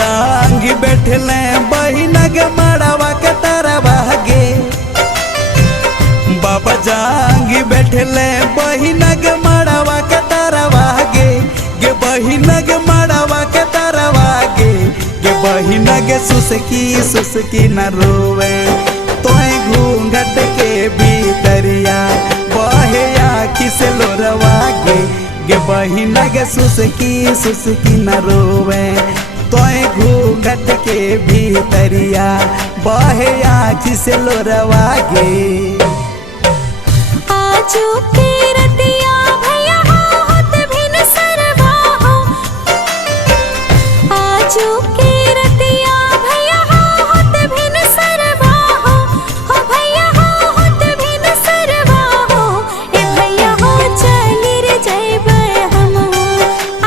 जांगी बैठले बहिना के मड़वा के तरवा गे। बाबा जांगी बैठले बहिना के मड़वा के तरवा गे। गे बहिना के मड़वा के तरवा गे। गे बहिना के सुसकी सुसकी न रोवे तोहे घूंघट के भीतरिया बहे आँखी से लोरवा गे। गे बहिना के सुसकी सुसकी न रोवे तोहे घूंघट के भीतरिया बहे आँखी से लोरवा गे। आजू के रतिया भैया होत भिन सरवा हो। आजू के रतिया भैया होत भिन सरवा हो। हो भैया होत भिन सरवा हो। ए भैया हो चली रे जइबे हम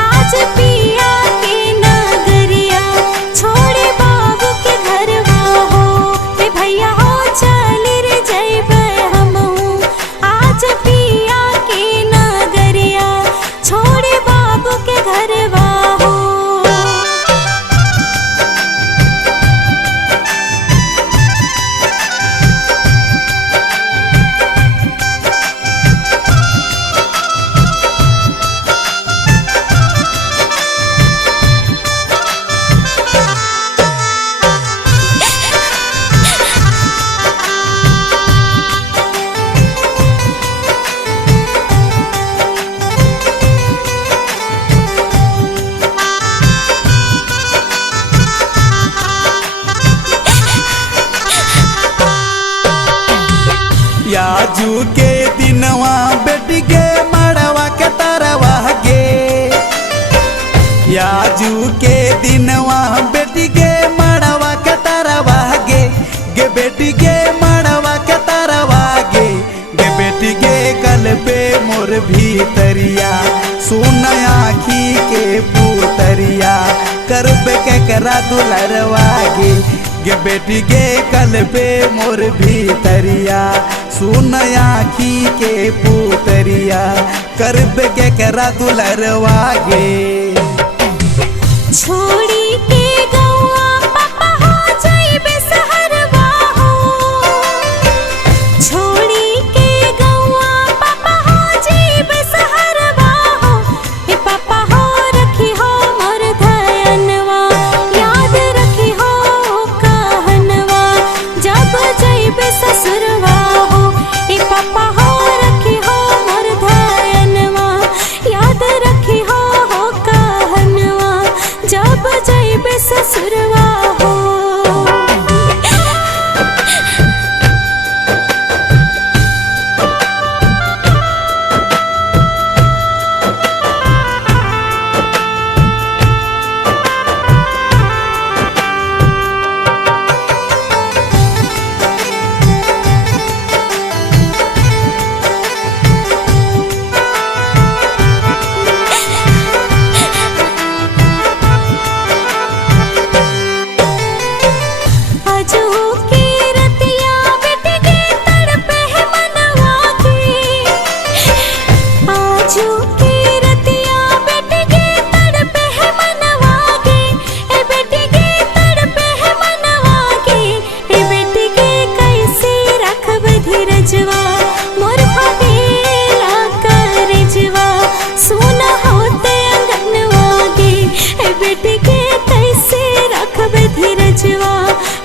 आज पिया के नगरिया छोड़े बाबू के घरवा हो। ए भैया हो चली रे जइबे हम आज पिया के नगरिया छोड़े बाबू के घरवा हो। याजू के दिनवा बेटी के मड़वा के तरवा गे। याजू के दिनवा बेटी के मड़वा के तरवा गे। गे बेटी के मड़वा के तरवा गे। गे बेटी के कल पे मोर भीतरिया सुन आँखी के पुतरिया करबे के करा दुलरवा गे। गे बेटी के कल पे मोर भीतरिया सुन आँखी के पुतरिया करबे के करा दुलरवा गे। छोड़ी के गौआ पापा हो जइबे सहरवा हो। छोड़ी के गौआ पापा हो जइबे सहरवा हो। ए पापा हो रखी हो मोर धयनवा याद रखी हो कहनवा जब जइबे ससुरवा हो। ए पापा हो रखी हो मोर धयनवा याद रखी हो कहनवा जब जइबे ससुरवा हो। आजू के रतिया बेटी के तड़पे है मनवा के। आजू के रतिया बेटी के तड़पे है मनवा के। ए बेटी के तड़पे है मनवा के। ए बेटी के कैसे रखब धीरजवा मोर भागेला करजवा सुना होते अंगनवा गे। ए बेटी के कैसे रखब धीरजवा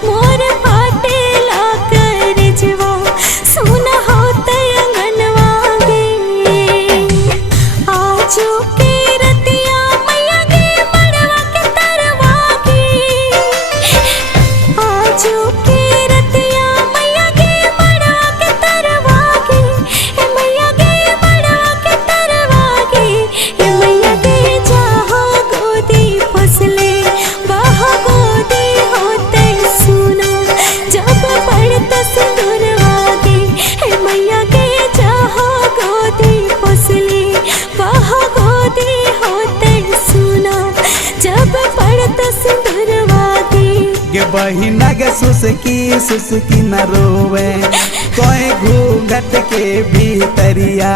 मोर फाटेला करजवा सुना होते अंगनवा गे। आजू के रतिया मैया गे मड़वा के तरवा गे। आजू के रतिया मैया गे मड़वा के तरवा गे। ए मैया गे मड़वा के तरवा गे। ए मैया गे जाहो गोदी फसले बाह गोदी होते सुना जब पड़त सिंदूरवा गे। ए मैया गे जाहो गोदी फसले बाह गोदी होते सुना जब पड़त सिंदूरवा गे। गे बहिना के सुसकी सुसकी न रोवे तोहे घूंघट के भीतरिया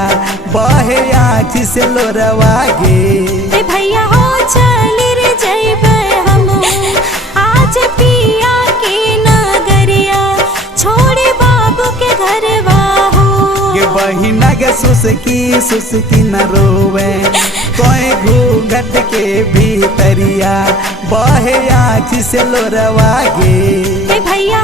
बहे आँखी से लोरवा गे। ए भैया हो चली रे जइबे हम सुसकी सुसकी न रोवे, कोई घूंघट के भीतरिया बहे आँख से लोरवा गे। भैया